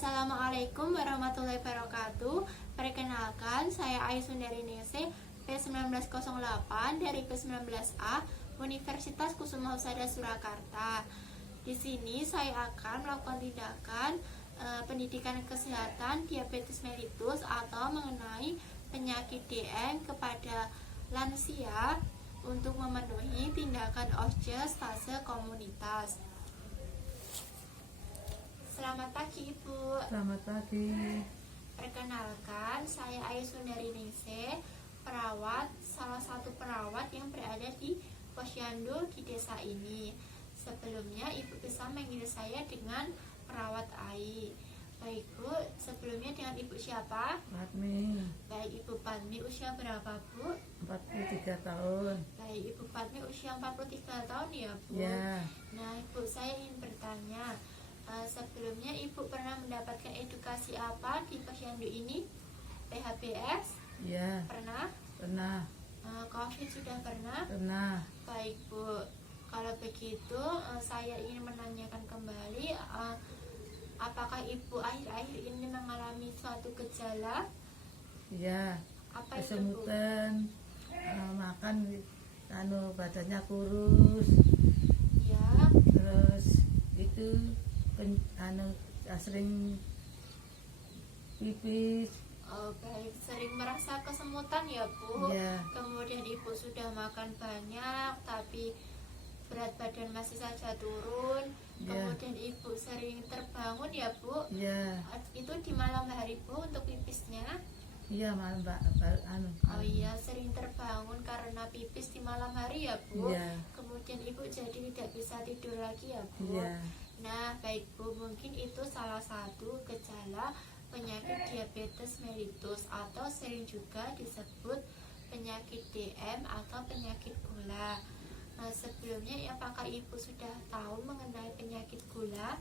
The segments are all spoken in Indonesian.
Assalamualaikum warahmatullahi wabarakatuh. Perkenalkan, saya Aisundari Nese, P1908 dari P19A Universitas Kusuma Husada Surakarta. Di sini saya akan melakukan tindakan pendidikan kesehatan diabetes mellitus atau mengenai penyakit DM kepada lansia untuk memenuhi tindakan osteostase komunitas. Selamat pagi, Ibu. Selamat pagi. Perkenalkan, saya Aisundari Nese, salah satu perawat yang berada di Posyandu di desa ini. Sebelumnya Ibu bisa manggil saya dengan perawat Ai. Baik, Bu, sebelumnya dengan Ibu siapa? Fatmi. Baik, Ibu Fatmi, usia berapa, Bu? 43 tahun. Baik, Ibu Fatmi usia 43 tahun ya, Bu? Ya. Nah, Ibu, saya ingin bertanya, sebelumnya Ibu pernah mendapatkan edukasi apa di Posyandu ini? PHBS? Ya. Pernah? Pernah. COVID sudah pernah? Pernah. Baik, Bu. Kalau begitu, saya ingin menanyakan kembali, apakah Ibu akhir-akhir ini mengalami suatu gejala? Ya. Apa itu, Bu? Kesemutan. Makan badannya kurus. Ya. Terus itu sering pipis. Oh, baik, sering merasa kesemutan ya, Bu? Ya. Kemudian Ibu sudah makan banyak tapi berat badan masih saja turun. Ya. Kemudian Ibu sering terbangun ya, Bu? Ya. Itu di malam hari, Bu, untuk pipisnya? Iya, malam Mbak. Oh iya, sering terbangun karena pipis di malam hari ya, Bu? Iya. Kemudian Ibu jadi tidak bisa tidur lagi ya, Bu? Iya. Nah, baik, Bu, mungkin itu salah satu gejala penyakit diabetes mellitus atau sering juga disebut penyakit DM atau penyakit gula. Nah, sebelumnya apakah Ibu sudah tahu mengenai penyakit gula?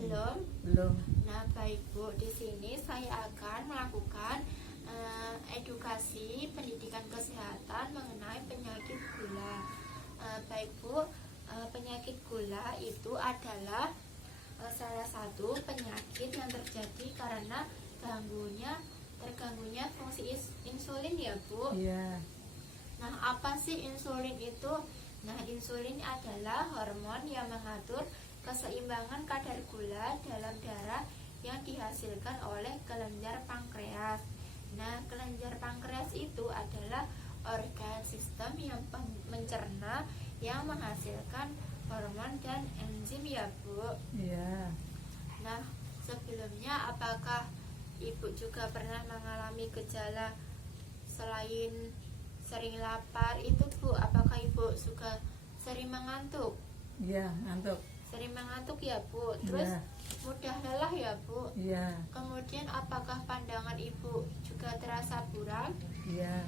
Belum? Belum. Nah, baik, Bu, di sini saya akan melakukan edukasi pendidikan kesehatan mengenai penyakit gula. Baik, Bu, penyakit gula itu adalah salah satu penyakit yang terjadi karena terganggunya fungsi insulin ya, Bu. Iya. Nah, apa sih insulin itu? Nah, insulin adalah hormon yang mengatur keseimbangan kadar gula dalam darah yang dihasilkan oleh kelenjar pankreas. Nah, kelenjar pankreas itu adalah organ sistem yang mencerna yang menghasilkan hormon dan enzim ya, Bu. Iya. Nah, sebelumnya apakah Ibu juga pernah mengalami gejala selain sering lapar itu, Bu? Apakah Ibu juga sering mengantuk? Iya, ngantuk. Sering mengantuk ya, Bu. Terus Iya. mudah lelah ya, Bu. Iya. Kemudian apakah pandangan Ibu juga terasa buram? Iya.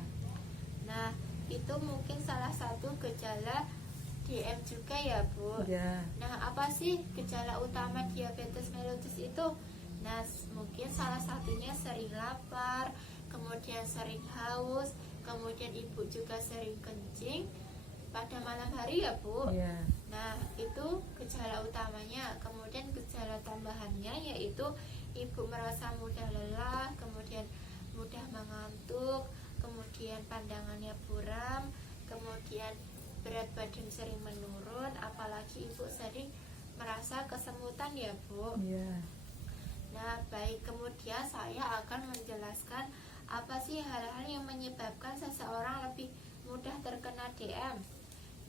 Nah, itu mungkin salah satu gejala DM juga ya, Bu. Iya. Nah, apa sih gejala utama diabetes mellitus itu? Nah, mungkin salah satunya sering lapar, kemudian sering haus, kemudian Ibu juga sering kencing pada malam hari ya, Bu. Iya. Nah, itu gejala utamanya. Kemudian gejala tambahannya yaitu Ibu merasa mudah lelah, kemudian mudah mengantuk, kemudian pandangannya buram, kemudian berat badan sering menurun, apalagi Ibu sering merasa kesemutan ya, Bu. Iya. Nah, baik, kemudian saya akan menjelaskan apa sih hal-hal yang menyebabkan seseorang lebih mudah terkena DM.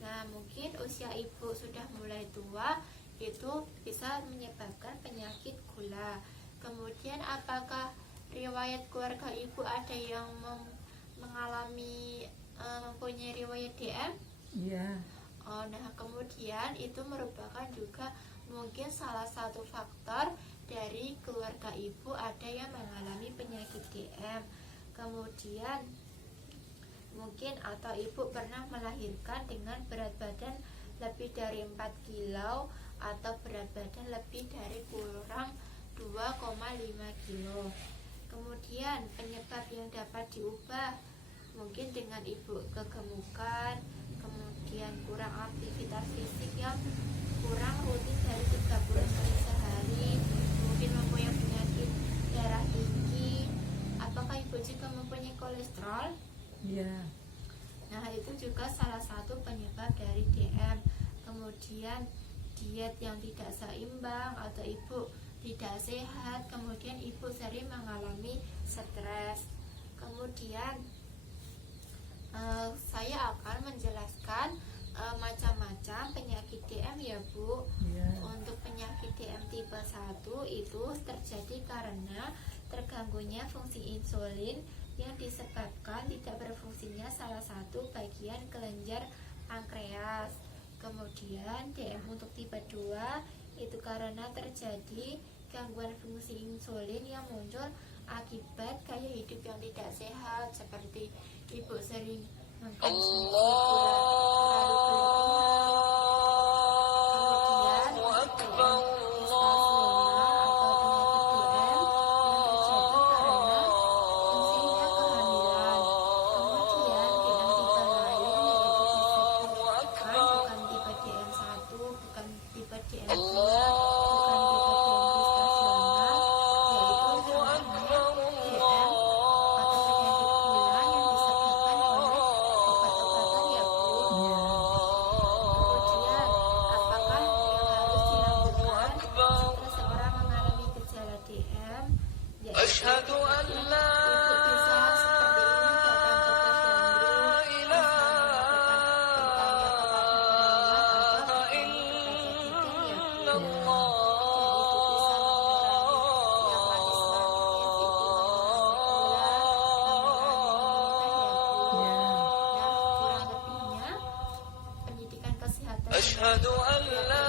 Nah, mungkin usia Ibu sudah mulai tua, itu bisa menyebabkan penyakit gula. Kemudian apakah riwayat keluarga Ibu ada yang mempunyai riwayat DM? Iya. Oh, nah, kemudian itu merupakan juga mungkin salah satu faktor dari keluarga Ibu ada yang mengalami penyakit DM. Kemudian mungkin atau Ibu pernah melahirkan dengan berat badan lebih dari 4 kilo atau berat badan lebih dari kurang 2,5 kilo. Kemudian penyebab yang dapat diubah mungkin dengan Ibu kegemukan, kemudian kurang aktivitas fisik yang kurang rutin dari 30 menit sehari, kemudian diet yang tidak seimbang atau ibu tidak sehat, kemudian ibu sering mengalami stres. Kemudian saya akan menjelaskan macam-macam penyakit DM ya Bu. Iya. Untuk penyakit DM tipe 1 itu terjadi karena terganggunya fungsi insulin yang disebabkan tidak berfungsinya salah satu bagian kelenjar pankreas. Kemudian DM untuk tipe 2 itu karena terjadi gangguan fungsi insulin yang muncul akibat gaya hidup yang tidak sehat, seperti ibu sering mengkonsumsi gula terlalu berlebihan. Kemudian gestasional atau penyakit DM yang terjadi karena fungsinya kehamilan. Kemudian DM tipe lain yaitu disebut bukan tipe DM 1, bukan tipe DM 2, bukan tipe DM gestasional, yaitu namanya DM atau penyakit gula yang disebabkan oleh obat-obatan ya Bu. Iya. Kemudian, apakah yang harus dilakukan jika seseorang mengalami gejala DM? Yaitu ibu bisa seperti ini datang ke posyandu, bisa melakukan bertanya kepada perawat atau bertanya kepada bidan ya Bu. Iya. أشهد أن لا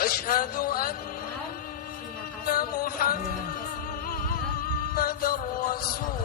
أشهد أن محمد رسول